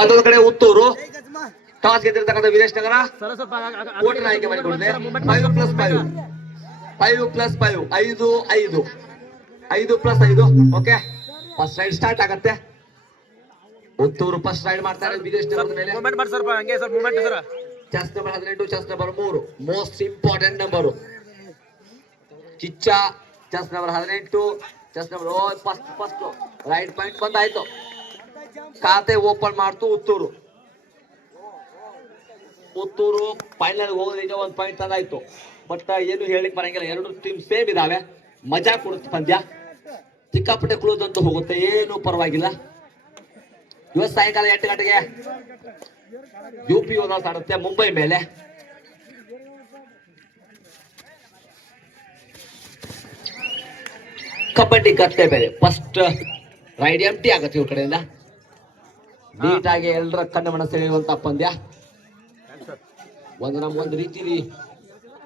ಅದೊಂದು ಕಡೆ ಉತ್ತೂರು ಟಾಸ್ ಗೆದ್ದಿರ್ತಕ್ಕಂಥ ವೀರೇಶ್ ನಗರ ಕೋಟೆ ಆಯ್ಕೆ ಮಾಡಿಕೊಂಡಿದೆ 5+5 5+5 ಓಕೆ. ಫಸ್ಟ್ ರೈಡ್ ಸ್ಟಾರ್ಟ್ ಆಗತ್ತೆ. ಉತ್ತೂರು ಫಸ್ಟ್ ರೈಡ್ ಮಾಡ್ತಾರೆ ವೀರೇಶ್ ನಗರದ ಮೇಲೆ. Chest number 18 chest number 3 most important number. Kichcha chest number 18 chest number first right point ಬಂದಾಯ್ತು. ಖಾತೆ ಓಪನ್ ಮಾಡ್ತು ಉತ್ತೂರು ಫೈನಲ್ ಹೋಗೋದ್ರಿಂದ ಒಂದು ಪಾಯಿಂಟ್ ತಂದಾಯ್ತು. ಬಟ್ ಏನು ಹೇಳಿಕ್ ಬರಂಗಿಲ್ಲ, ಎರಡು ಟೀಮ್ ಸೇಮ್ ಇದಾವೆ. ಮಜಾ ಕೊಡುತ್ತೆ ಪಂದ್ಯ, ಸಿಕ್ಕಾಪಟ್ಟೆ ಕ್ಲೋಸ್ ಅಂತ ಹೋಗುತ್ತೆ, ಏನು ಪರವಾಗಿಲ್ಲ. ಇವತ್ತು ಸಾಯಂಕಾಲ 8 ಗಂಟೆಗೆ UP ಓದಾಸ್ ಆಡುತ್ತೆ ಮುಂಬೈ ಮೇಲೆ. ಕಬಡ್ಡಿ ಗತ್ತೆ ಬೇರೆ. ಫಸ್ಟ್ ರೈಡ್ ಎಂಟಿ ಆಗತ್ತೆ ಇವ್ರ ಕಡೆಯಿಂದ. ನೀಟಾಗಿ ಎಲ್ಲರ ಕಣ್ಣು ಸೆಳೆಯುವಂತ ಪಂದ್ಯ. ಒಂದು ರೀತಿಲಿ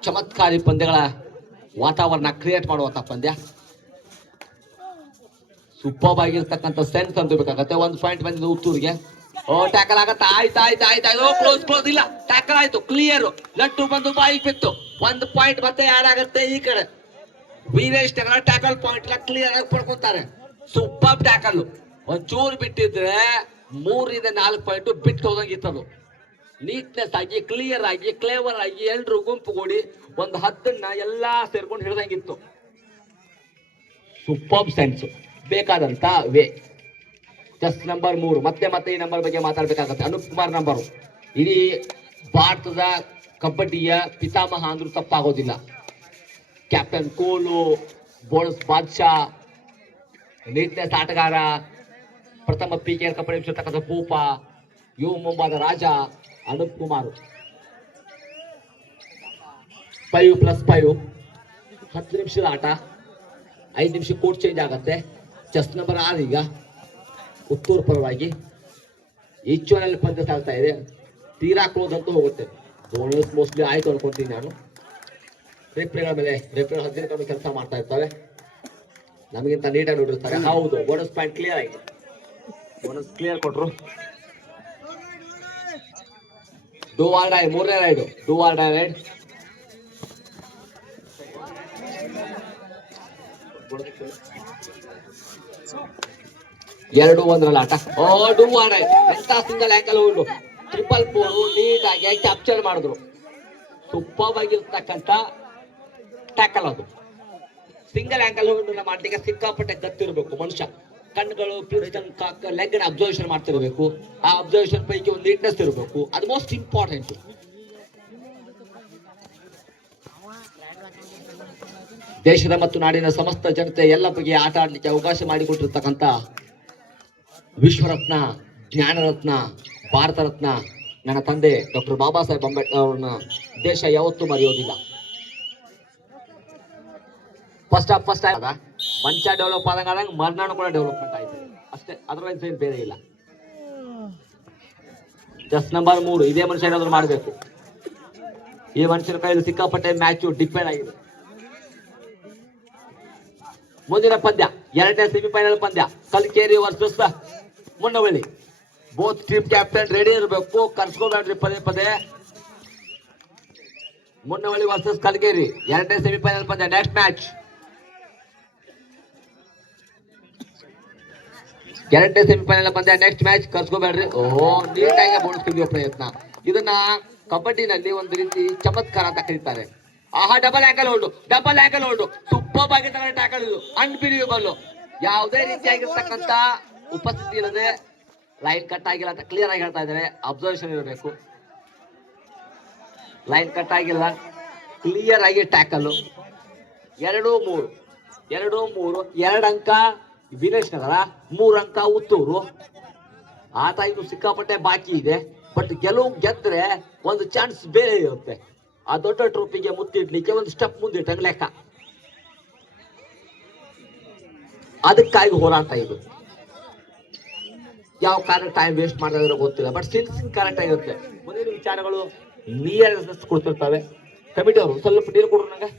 ಚಮತ್ಕಾರಿ ಪಂದ್ಯಗಳ ವಾತಾವರಣ ಕ್ರಿಯೇಟ್ ಮಾಡುವಂತ ಪಂದ್ಯ. ಸೂಪರ್ ಆಗಿರ್ತಕ್ಕಂಥ ಸೆನ್ಸ್ ಅಂತ ಬೇಕಾಗತ್ತೆ. 1 ಪಾಯಿಂಟ್ ಬಂದಿದ್ದು ಉತ್ತೂರಿಗೆ. ಟ್ಯಾಕಲ್ ಆಗತ್ತೆ. ಆಯ್ತು ಕ್ಲೋಸ್ ಇಲ್ಲ, ಟ್ಯಾಕಲ್ ಆಯ್ತು, ಕ್ಲಿಯರ್. ಲಟ್ಟು ಬಂದು ಬಾಯಿಗೆ ಬಿತ್ತು. 1 ಪಾಯಿಂಟ್ ಮತ್ತೆ ಆಡ್ ಆಗತ್ತೆ ಈ ಕಡೆ. ವೀರೇಶ್ ನಗರ ಟ್ಯಾಕಲ್ ಪಾಯಿಂಟ್ ಎಲ್ಲ ಕ್ಲಿಯರ್ ಆಗಿ ಪಡ್ಕೊಂತಾರೆ. Super tackle. ಒಂಚೂರು ಬಿಟ್ಟಿದ್ರೆ 3 4 ಪಾಯಿಂಟ್ ಬಿಟ್ಟು ಹೋದಂಗಿತ್ತದು. ನೀಟ್ನೆಸ್ ಆಗಿ, ಕ್ಲಿಯರ್ ಆಗಿ, ಕ್ಲೇವರ್ ಆಗಿ ಎಲ್ರು ಗುಂಪುಗೂಡಿ ಒಂದು 10 ಎಲ್ಲಾ ಸೇರ್ಕೊಂಡು ಹಿಡಿದಂಗಿತ್ತು. ಸೂಪರ್ ಸೆನ್ಸ್ ಬೇಕಾದಂತ ವೇ. ಚೆಸ್ ನಂಬರ್ 3 ಮತ್ತೆ ಈ ನಂಬರ್ ಬಗ್ಗೆ ಮಾತಾಡ್ಬೇಕಾಗತ್ತೆ. ಅನೂಪ್ ಕುಮಾರ್ ನಂಬರು ಇಡೀ ಭಾರತದ ಕಬಡ್ಡಿಯ ಪಿತಾಮಹ ಅಂದ್ರೂ ತಪ್ಪಾಗೋದಿಲ್ಲ. ಕ್ಯಾಪ್ಟನ್ ಕೋಲು, ಬೋನಸ್ ಬಾದ್ಶಾ, ನೀಟ್ನೆಸ್ ಆಟಗಾರ, ಪ್ರಥಮ PK ಕಬಡ್ಡಿ ಭೂಪ, ಯುವ ಮುಂಬಾದ ರಾಜ ಅನೂಪ್ ಕುಮಾರ್. 5+5 10 ನಿಮಿಷದ ಆಟ. 5 ನಿಮಿಷ ಕೋರ್ಟ್ ಚೇಂಜ್ ಆಗತ್ತೆ. ಚೆಸ್ ನಂಬರ್ 6 ಈಗ ಉತ್ತೂರು ಪರವಾಗಿ ಈಚೂರಲ್ಲಿ ಪಂದ್ಯ ಸಾಗ್ತಾ ಇದೆ. ತೀರಾ ಕ್ಲೋಸ್ ಅಂತೂ ಹೋಗುತ್ತೆ. ಬೋನಸ್ ಮೋಸ್ಟ್ಲಿ ಆಯ್ತು ಅನ್ಕೊಂತೀನಿ ನಾನು. ರೆಫ್ರಿಗಳ ಮೇಲೆ 15 ಕಮ್ಮಿ ಕೆಲಸ ಮಾಡ್ತಾ ಇರ್ತಾರೆ, ನಮಗಿಂತ ನೀಟಾಗಿ ನೋಡಿರ್ತಾರೆ. ಹೌದು, ಬೋನಸ್ ಪಾಯಿಂಟ್ ಕ್ಲಿಯರ್ ಆಗಿದೆ. ಬೋನಸ್ ಕ್ಲಿಯರ್ ಕೊಟ್ರು. ಡೂ ಆರ್ ಡೈ 3ನೇ raid. Do or die raid. ಎರಡು ಒಂದರಲ್ಲಿ ಆಟ. ಡೂ ಆರ್ ಡೈ ಎಂತ ಸಿಂಗಲ್ ಆಂಕಲ್ ಹೋಲ್ಡು, ಟ್ರಿಪಲ್ 4 ನೀಟಾಗಿ ಕ್ಯಾಪ್ಚರ್ ಮಾಡಿದ್ರು. ಸೂಪರ್ ಆಗಿರ್ತಕ್ಕಂಥ ಟ್ಯಾಕಲ್ ಅದು. ಸಿಂಗಲ್ ಆಂಕಲ್ ಹೋಲ್ಡ್ ಮಾಡ್ಲಿಕ್ಕೆ ಸಿಕ್ಕಾಪಟ್ಟೆ ಗತ್ತಿರ್ಬೇಕು ಮನುಷ್ಯ. ಕಣ್ಣುಗಳು ಲೆಗ್ ಅಬ್ಸರ್ವೇಷನ್ ಮಾಡ್ತಿರ್ಬೇಕು. ಆ ಅಬ್ಸರ್ವೇಷನ್ ಪೈಕಿ ಒಂದು ನೀಟ್ನೆಸ್ ಇರಬೇಕು. ಅದು ಮೋಸ್ಟ್ ಇಂಪಾರ್ಟೆಂಟ್. ದೇಶದ ಮತ್ತು ನಾಡಿನ ಸಮಸ್ತ ಜನತೆ ಎಲ್ಲ ಬಗೆಯ ಆಟ ಆಡ್ಲಿಕ್ಕೆ ಅವಕಾಶ ಮಾಡಿಕೊಟ್ಟಿರ್ತಕ್ಕಂಥ ವಿಶ್ವರತ್ನ, ಜ್ಞಾನರತ್ನ, ಭಾರತ ರತ್ನ ನನ್ನ ತಂದೆ ಡಾಕ್ಟರ್ ಬಾಬಾ ಸಾಹೇಬ್ ಅಂಬೇಡ್ಕರ್ ಅವ್ರನ್ನ ದೇಶ ಯಾವತ್ತೂ ಮರೆಯೋದಿಲ್ಲ. ಫಸ್ಟ್ ಆದ ಮಂಚ ಡೆವಲಪ್ ಆದಂಗ ಮರ್ನಾಡು ಕೂಡ ಡೆವಲಪ್ಮೆಂಟ್ ಆಯ್ತು ಅಷ್ಟೇ, ಅದರ್ವೈಸ್ ಏನು ಬೇರೆ ಇಲ್ಲ. ಚೆಸ್ ನಂಬರ್ 3 ಇದೇ ಮನುಷ್ಯ ಏನಾದ್ರು ಮಾಡಬೇಕು. ಈ ಮನುಷ್ಯನ ಕೈಯಲ್ಲಿ ಸಿಕ್ಕಾಪಟ್ಟೆ ಮ್ಯಾಚ್ ಡಿಪೆಂಡ್ ಆಗಿದೆ. ಮುಂದಿನ ಪಂದ್ಯ 2ನೇ ಸೆಮಿಫೈನಲ್ ಪಂದ್ಯ Kalkeri versus Munnavalli. Both team captain ready ಇರಬೇಕು, ಕರ್ಸ್ಕೋಬೇಡ್ರಿ ಪದೇ. ಮುನ್ನವಳ್ಳಿ ವರ್ಸಸ್ ಕಲ್ಕೇರಿ 2ನೇ ಸೆಮಿಫೈನಲ್ ಪಂದ್ಯ. ನೆಕ್ಸ್ಟ್ ಮ್ಯಾಚ್ 2ನೇ ಸೆಮಿಫೈನಲ್ ಪಂದ್ಯ. ನೆಕ್ಸ್ಟ್ ಮ್ಯಾಚ್ ಕರ್ಸ್ಕೋಬೇಡ್ರಿ. ನೀಟಾಗಿ ಬೋಳಿಸ್ತಿದ್ಯೋ ಪ್ರಯತ್ನ. ಇದನ್ನ ಕಬಡ್ಡಿನಲ್ಲಿ ಒಂದು ರೀತಿ ಚಮತ್ಕಾರ ಅಂತ ಕರೀತಾರೆ. ಡಬಲ್ ಆಂಕಲ್ ಹೋಲ್ಡು ಸೂಪರ್ ಆಗಿರ್ತಾರೆ. ಟ್ಯಾಕಲ್ ಇದು ಅನ್ಬಿಲಿಯಬಲ್. ಯಾವುದೇ ರೀತಿಯಾಗಿರ್ತಕ್ಕಂಥ ಉಪಸ್ಥಿತಿ ಇಲ್ಲದೆ ಲೈನ್ ಕಟ್ ಆಗಿಲ್ಲ ಅಂತ ಕ್ಲಿಯರ್ ಆಗಿ ಹೇಳ್ತಾ ಇದ್ದಾರೆ. ಅಬ್ಸರ್ವೇಷನ್ ಇರಬೇಕು. ಲೈನ್ ಕಟ್ ಆಗಿಲ್ಲ, ಕ್ಲಿಯರ್ ಆಗಿ ಟ್ಯಾಕಲ್. 2-3 2 ಅಂಕ ವೀರೇಶ್ ನಗರ, 3 ಅಂಕ ಉತ್ತೂರು. ಆಟ ಇನ್ನು ಸಿಕ್ಕಾಪಟ್ಟೆ ಬಾಕಿ ಇದೆ. ಬಟ್ ಗೆದ್ರೆ ಒಂದು ಚಾನ್ಸ್ ಬೇರೆ ಇರುತ್ತೆ. ಆ ದೊಡ್ಡ ಟ್ರೋಫಿಗೆ ಮುತ್ತಿಡ್ಲಿಕ್ಕೆ ಒಂದು ಸ್ಟೆಪ್ ಮುಂದಿಟ್ಟಂಗೆ ಲೆಕ್ಕ. ಅದಕ್ಕಾಗಿ ಹೋರಾಟ ಇದು. ಯಾವ ಕಾರಣ ಟೈಮ್ ವೇಸ್ಟ್ ಮಾಡಿದ್ರೆ ಗೊತ್ತಿಲ್ಲ, ಬಟ್ ಸಿನ್ಸಿಂಗ್ ಕರೆಕ್ಟ್ ಆಗಿರುತ್ತೆ. ಮುಂದಿನ ವಿಚಾರಗಳು ನಿಯರ್ನೆಸ್ ಕೊಡ್ತಿರ್ತವೆ. ಕಮಿಟಿ ಅವರು ಸ್ವಲ್ಪ ನೀರು ಕೊಡ್ರು ನಂಗೆ.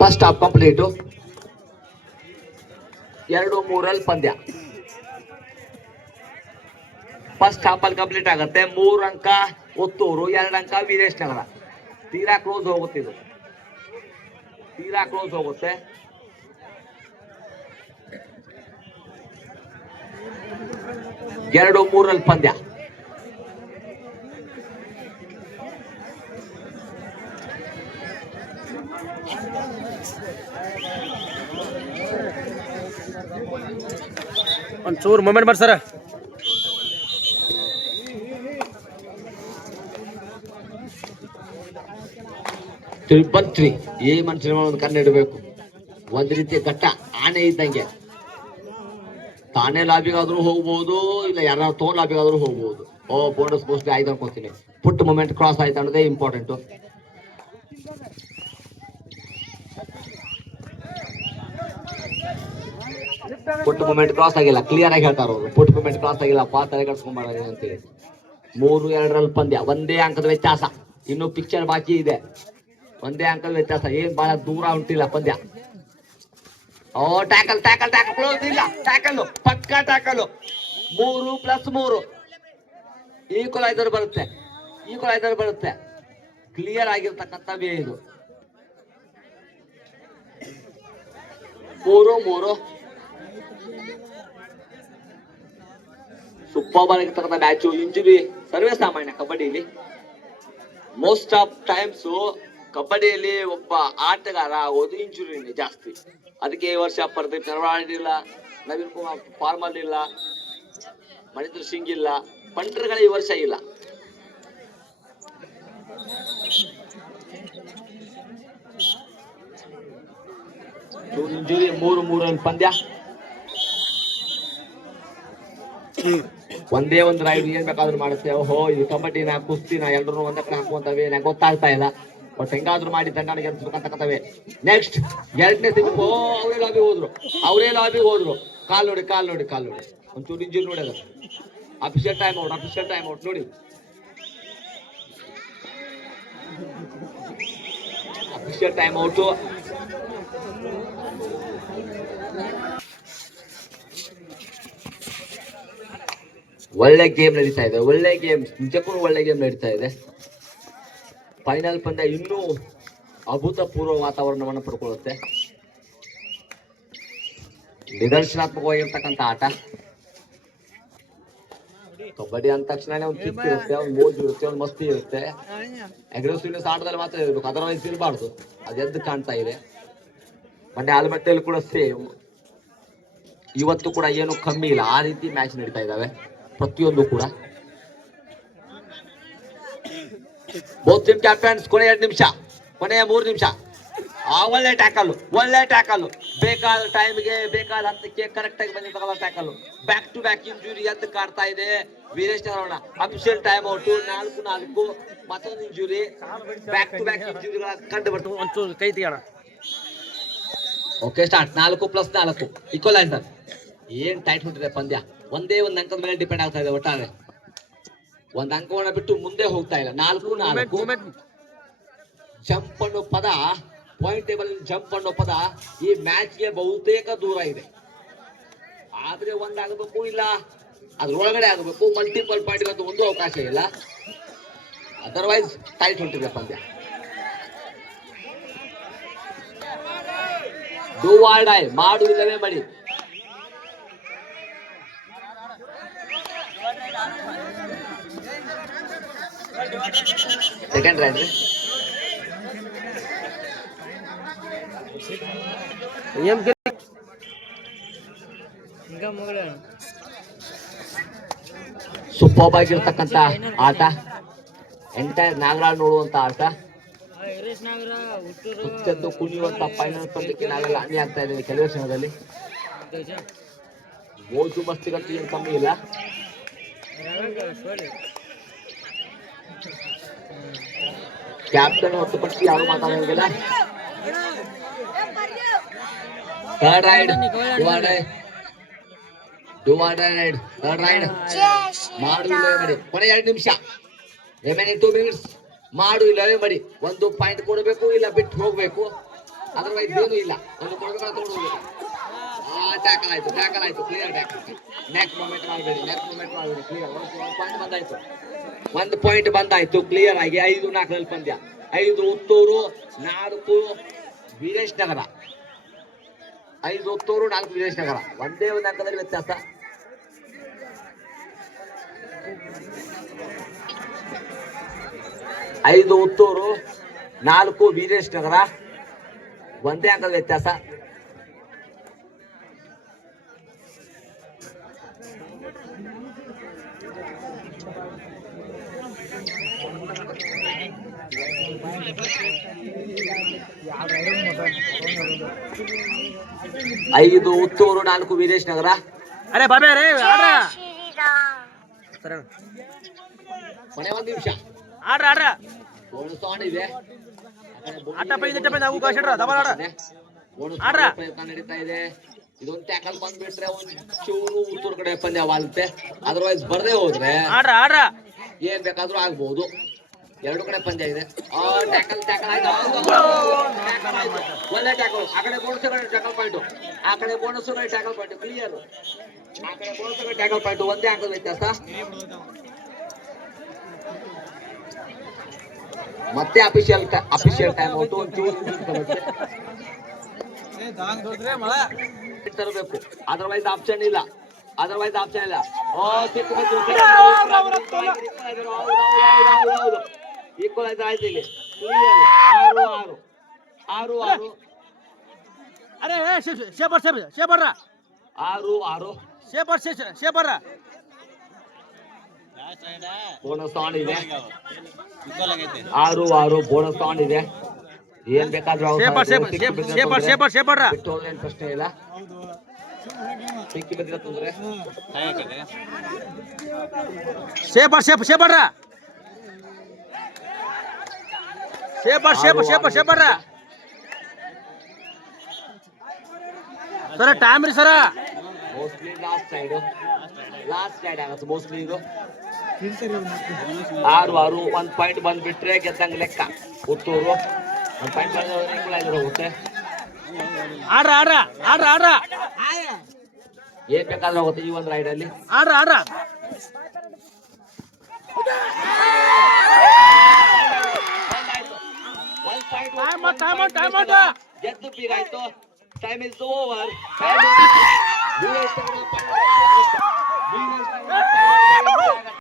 First half complete. 2-3 ಪಂದ್ಯ ಫಸ್ಟ್ ಹಾಫ್ ಅಲ್ಲಿ ಕಂಪ್ಲೀಟ್ ಆಗುತ್ತೆ. 3 ಅಂಕ ಒತ್ತೂರು, 2 ಅಂಕ ವೀರೇಶ್ ನಗರ. ತೀರಾ ಕ್ಲೋಸ್ ಹೋಗುತ್ತೆ, ಇದು ತೀರಾ ಕ್ಲೋಸ್ ಹೋಗುತ್ತೆ. ಎರಡು ಮೂರಲ್ಲಿ ಪಂದ್ಯ. ಒಂಚೂರು ಮೂಮೆಂಟ್ ಮಾಡಿ ಸರ್. ಟ್ರಿಪಲ್ 3 ಈ ಮನುಷ್ಯನ ಒಂದು ಕಣ್ಣು ಇಡಬೇಕು. ಒಂದ್ ರೀತಿಯ ಘಟ್ಟ ಆನೆ ಇದ್ದಂಗೆ, ತಾನೇ ಲಾಬಿಗಾದ್ರೂ ಹೋಗ್ಬೋದು, ಇಲ್ಲ ಯಾರು ತಗೊಂಡ್ ಲಾಬಿಗಾದ್ರೂ ಹೋಗ್ಬೋದು. ಬೋನಸ್ ಮೋಸ್ಟ್ಲಿ ಆಯ್ತು ಅನ್ಕೋತೀನಿ. ಪುಟ್ ಮೂಮೆಂಟ್ ಕ್ರಾಸ್ ಆಯ್ತು ಅನ್ನೋದೇ ಇಂಪಾರ್ಟೆಂಟ್. ಪುಟ್ ಮೂಮೆಂಟ್ ಕ್ರಾಸ್ ಆಗಿಲ್ಲ, ಕ್ಲಿಯರ್ ಆಗಿ ಹೇಳ್ತಾರ ಅವರು. ಪುಟ್ ಮೂಮೆಂಟ್ ಕ್ರಾಸ್ ಆಗಿಲ್ಲ, ತಲೆ ಕಟ್ಸ್ಕೊಂಡ್ ಅಂತೇಳಿ. 3-2 ಪಂದ್ಯ, ಒಂದೇ ಅಂಕದ ವ್ಯತ್ಯಾಸ. ಇನ್ನು ಪಿಕ್ಚರ್ ಬಾಕಿ ಇದೆ. ಒಂದೇ ಅಂಕದ ವ್ಯತ್ಯಾಸ, ಏನ್ ಬಹಳ ದೂರ ಉಂಟಿಲ್ಲ ಪಂದ್ಯ. ಟ್ಯಾಕಲ್ ಟ್ಯಾಕಲ್ ಟ್ಯಾಕಲ್ ಕ್ಲೋಸ್ ಇಲ್ಲ, ಟ್ಯಾಕಲ್ ಪಕ್ಕ ಟ್ಯಾಕಲ್. 3+3 ಈಕ್ವಲೈಸರ್ ಬರುತ್ತೆ, ಈಕ್ವಲೈಸರ್ ಬರುತ್ತೆ. ಕ್ಲಿಯರ್ ಆಗಿರ್ತಕ್ಕಂಥ ವೇ ಇದು. 3-3 ಸೂಪರ್ ಆಗಿರ್ತಕ್ಕಂಥ ಮ್ಯಾಚು. ಇಂಜುರಿ ಸರ್ವೇ ಸಾಮಾನ್ಯ ಕಬಡ್ಡಿಲಿ. ಮೋಸ್ಟ್ ಆಫ್ ಟೈಮ್ಸ್ ಕಬಡ್ಡಿಯಲ್ಲಿ ಒಬ್ಬ ಆಟಗಾರ ಆಗೋದು ಇಂಜುರಿನೇ ಜಾಸ್ತಿ. ಅದಕ್ಕೆ ಈ ವರ್ಷ ಪ್ರದೀಪ್ ನರವಾಣಿ ಇಲ್ಲ, ನವೀನ್ ಕುಮಾರ್ ಫಾರ್ಮಲ್ ಇಲ್ಲ, ಮಣಿಂದ್ರ ಸಿಂಗ್ ಇಲ್ಲ, ಪಂಟ್ರಗಳ ಈ ವರ್ಷ ಇಲ್ಲ. ಇಂಜುರಿ. 3-3 ಪಂದ್ಯ. ಒಂದೇ ಒಂದು ರೈಡ್ ಏನ್ ಬೇಕಾದ್ರೂ ಮಾಡುತ್ತೆ. ಇದು ಕಬಡ್ಡಿನ ಕುಸ್ತಿನ ಎಲ್ರು ಒಂದ ಕಡೆ ಹಾಕುವಂತವೆ, ನಂಗೆ ಗೊತ್ತಾಗ್ತಾ ಇಲ್ಲ. ಬಟ್ ಹೆಂಗಾದ್ರು ಮಾಡಿ ದಂಡನೆ ಗೆಲ್ಸ್ಬೇಕಂತಕ್ಕಂತವೆ. ನೆಕ್ಸ್ಟ್ 2ನೇ ಸಿಗು. ಅವರೇ ಲಾಬಿ ಹೋದ್ರು. ಕಾಲ್ ನೋಡಿ. ಒಂಚೂರು ಇಂಜುರಿ ನೋಡಿ. ಅದು ಅಫಿಷಿಯಲ್ ಟೈಮ್ ಔಟ್ ನೋಡಿ. Official time out. ಒಳ್ಳೆ ಗೇಮ್ ನಡೀತಾ ಇದೆ, ಒಳ್ಳೆ ಗೇಮ್, ನಿಜಕ್ಕೂ ಒಳ್ಳೆ ಗೇಮ್ ನಡೀತಾ ಇದೆ. ಫೈನಲ್ ಪಂದ್ಯ ಇನ್ನೂ ಅಭೂತಪೂರ್ವ ವಾತಾವರಣವನ್ನು ಪಡ್ಕೊಳ್ಳುತ್ತೆ. ನಿದರ್ಶನಾತ್ಮಕವಾಗಿರ್ತಕ್ಕಂಥ ಆಟ. ಕಬಡ್ಡಿ ಅಂದ ತಕ್ಷಣ ಒಂದು ಕಿಕ್ ಇರುತ್ತೆ, ಒಂದು ಮೋಜು ಇರುತ್ತೆ, ಒಂದು ಮಸ್ತಿ ಇರುತ್ತೆ. ಅಗ್ರೆಸಿವ್ನೆಸ್ ಆಟದಲ್ಲಿ ಮಾತ್ರ ಇರಬೇಕು, ಅದರ್ವೈಸ್ ಇರಬಾರ್ದು. ಅದು ಎದ್ದು ಕಾಣ್ತಾ ಇದೆ. ಮೊನ್ನೆ ಆಲ್ಮಟ್ಟೆಯಲ್ಲಿ ಕೂಡ ಸೇಮ್, ಇವತ್ತು ಕೂಡ ಏನು ಕಮ್ಮಿ ಇಲ್ಲ. ಆ ರೀತಿ ಮ್ಯಾಚ್ ನಡೀತಾ ಇದ್ದಾವೆ ಪ್ರತಿಯೊಂದು ಕೂಡ. ಬೋತ್ ಟೀಮ್ ಕ್ಯಾಪ್ಟನ್ಸ್ ಕೊನೆಯ 2 ನಿಮಿಷ, ಕೊನೆಯ 3 ನಿಮಿಷ. ಒಳ್ಳೆ ಟ್ಯಾಕಲ್. ಬೇಕಾದ ಟೈಮ್ಗೆ, ಬೇಕಾದ ಹಂತಕ್ಕೆ ಕರೆಕ್ಟ್ ಆಗಿ ಬಂದಿರ್ತಕ್ಕಂಥ tackle. Back to back injury ಎದ್ದು ಕಾಡ್ತಾ ಇದೆ Veeresh Nagar. Official time out. 4-4 ಮತ್ತೊಂದು ಇಂಜುರಿ. ಬ್ಯಾಕ್ ಟು ಬ್ಯಾಕ್ ಇಂಜುರಿಗಳ ಕಂಡು ಬರ್ತದೆ. ಒಂಚೂರು ಕೈ ತೆಗೋಣ. Okay, start. 4+4 ಈಕ್ವಲೈಸರ್. ಏನ್ ಟೈಟ್ ಹೊಂಟಿದೆ ಪಂದ್ಯ. ಒಂದೇ ಒಂದು ಅಂಕದ ಮೇಲೆ ಡಿಪೆಂಡ್ ಆಗ್ತಾ ಇದೆ ಒಟ್ಟಾರೆ. ಒಂದು ಅಂಕವನ್ನ ಬಿಟ್ಟು ಮುಂದೆ ಹೋಗ್ತಾ ಇಲ್ಲ. 4-4 ಜಂಪ್ ಅನ್ನೋ ಪದ, ಪಾಯಿಂಟ್ ಟೇಬಲ್ ಜಂಪ್ ಅನ್ನೋ ಪದ ಈ ಮ್ಯಾಚ್ಗೆ ಬಹುತೇಕ ದೂರ ಇದೆ. ಆದ್ರೆ ಒಂದಾಗಬೇಕು, ಇಲ್ಲ ಅದ್ರೊಳಗಡೆ ಆಗಬೇಕು. ಮಲ್ಟಿಪಲ್ ಪಾಯಿಂಟ್ ಅಂತ ಒಂದು ಅವಕಾಶ ಇಲ್ಲ. ಅದರ್ವೈಸ್ ಟೈಟ್ ಹೊಂಟಿದೆ ಪಂದ್ಯ. ಡೂ ಆರ್ ಡೈ, ಮಾಡುವುದಿಲ್ಲವೇ ಮಾಡಿ. ಸೆಕೆಂಡ್ ರೈಡ್ ಸೂಪರ್ ಆಗಿರ್ತಕ್ಕಂಥ ಆಟ. ಎಂಟೈರ್ ನಾಗರಾಜ್ ನೋಡುವಂತ ಆಟ. ಅತ್ಯಂತ ಕುಣಿಯುವಂತ ಫೈನಲ್ ಪಂದ್ಯಕ್ಕೆ ನಾವೆಲ್ಲ ಹಾನಿ ಆಗ್ತಾ ಇದ್ದೇವೆ ಕೆಲವೇ ಕ್ಷಣದಲ್ಲಿ. ಮೋಜು ಮಸ್ತಿಗಂತೂ ಏನು ಕಮ್ಮಿ ಇಲ್ಲ. ಕ್ಯಾಪ್ಟನ್ ಹೊರತುಪಡಿಸಿ ಯಾರು ಮಾತಾಡೋದಿಲ್ಲ. ಥರ್ಡ್ ರೈಡ್ ಥರ್ಡ್ ರೈಡ್ ಮಾಡು ಇಲ್ಲವೇ ಮಾಡಿ. ಕೊನೆ 2 ನಿಮಿಷ, ರಿಮೈನಿಂಗ್ 2 ಮಿನಿಟ್ಸ್. ಮಾಡು ಇಲ್ಲವೇ ಮಾಡಿ. 1 ಪಾಯಿಂಟ್ ಕೊಡಬೇಕು, ಇಲ್ಲ ಬಿಟ್ಟು ಹೋಗ್ಬೇಕು. ಅದರ್ವೈಸ್ ಏನೂ ಇಲ್ಲ. ಒಂದು ಕೊಡಬೇಕು, ತಗೊಂಡು ಟ್ಯಾಕಲ್ ಆಯ್ತು ಕ್ಲಿಯರ್ ಟ್ಯಾಕಲ್. ನೆಕ್ಸ್ಟ್ ಮೂಮೆಂಟ್ ಮಾಡಬೇಡಿ, ಕ್ಲಿಯರ್. 1 ಪಾಯಿಂಟ್ ಬಂದಾಯ್ತು ಕ್ಲಿಯರ್ ಆಗಿ. 5-4 ಪಂದ್ಯ. 5 ಉತ್ತೂರು, 4 ವೀರೇಶ್ ನಗರ. 5 ಉತ್ತೂರು, 4 ವೀರೇಶ್ ನಗರ. ಒಂದೇ ಒಂದು ಅಂಕದಲ್ಲಿ ವ್ಯತ್ಯಾಸ. ಐದು ಉತ್ತೂರು, 4 ವೀರೇಶ್ ನಗರ. ಒಂದೇ ಅಂಕದ ವ್ಯತ್ಯಾಸ. ಐದು ಉತ್ತೂರು, 4 ವೀರೇಶ್ ನಗರ. ಅರೆ ಬಾಬೆ ರೇ ಆಡ್ರ ಸರಿ ಕೊನೆ 1 ನಿಮಿಷ. ಆಡ್ರ ಬೋನಸ್ ಆನ್ ಇದೆ. ಆಟ ಪೈದ ಅವಕಾಶ ಇಡ್ರ ದಬಾಳ ಆಡ ಆಡ್ರ ಪ್ರಯತ್ನ ನಡೀತಾ ಇದೆ. ಇದೊಂದು ಟ್ಯಾಕಲ್ ಬಂದ್ಬಿಟ್ರೆ ಒಂಚೂರು ಉತ್ತೂರು ಕಡೆ ಪಂದ್ಯ ವಾಲುತ್ತೆ. ಅದರ್ವೈಸ್ ಬರ್ದೇ ಹೋದ್ರೆ ಆಡ್ರ ಏನ್ ಬೇಕಾದ್ರೂ ಆಗ್ಬಹುದು. 2 ಕಡೆ ಪಂದ್ಯ ಇದೆ. ಟ್ಯಾಕಲ್ ಆಯ್ತು. ಒಳ್ಳೆ ಟ್ಯಾಕಲ್. ಆ ಕಡೆ ಬೋನಸ್ ಟ್ಯಾಕಲ್ ಪಾಯಿಂಟ್, ಆ ಕಡೆ ಬೋನಸ್ ಟ್ಯಾಕಲ್ ಪಾಯಿಂಟ್ ಕ್ಲಿಯರ್. ಆ ಕಡೆ ಬೋನಸ್ ಟ್ಯಾಕಲ್ ಪಾಯಿಂಟ್. ಒಂದೇ ಅಂಕದ ವ್ಯತ್ಯಾಸ. ಮತ್ತೆ ಅಫಿಷಿಯಲ್ ಟೈಮ್ ಔಟ್. ತರಬೇಕು, ಅದರ್ವೈಸ್ ಆಪ್ಷನ್ ಇಲ್ಲ. ಈಕ್ವಲೈಸರ್ ಆಯ್ತು ಇಲ್ಲಿ. ಕ್ಲಿಯರ್. 6-6 ಅರೆ ಶೇಪರ್ 6-6 ಶೇಪರ್ ಬೋನಸ್ ಆನ್ ಇದೆ. 6-6 ಬೋನಸ್ ಆನ್ ಇದೆ. ಏನ್ ಬೇಕಾದ್ರೂ ಶೇಪರ್ ಏನ್ ಪ್ರಶ್ನೆ ಇಲ್ಲ. ಸಿಕ್ಕಿ ಬಂದಿರ ತೊಂದ್ರೆ. ಶೇಪರ್ ಸರ ಟೈಮ್ ರೀ ಸರ. ಮೋಸ್ಟ್ಲಿ ಲಾಸ್ಟ್ ಸೈಡ್ ಆಗುತ್ತೆ ಮೋಸ್ಟ್ಲಿ ಇದು. 6-6 1 ಪಾಯಿಂಟ್ ಬಂದ್ಬಿಟ್ರೆ ಗೆದ್ದಂಗ ಲೆಕ್ಕ. ಉತ್ತೂರು 1 ಪಾಯಿಂಟ್ ಬಂದ್ರೆ ಹೋಗುತ್ತೆ. ಆಡ್ರ ಏನ್ ಬೇಕಾದ್ರೂ ಹೋಗುತ್ತೆ ಈ ಒಂದು ರೈಡ್ ಅಲ್ಲಿ. ಆಡ್ರ ಗೆದ್ದು ಬೀಗಾಯ್ತು. Time is over.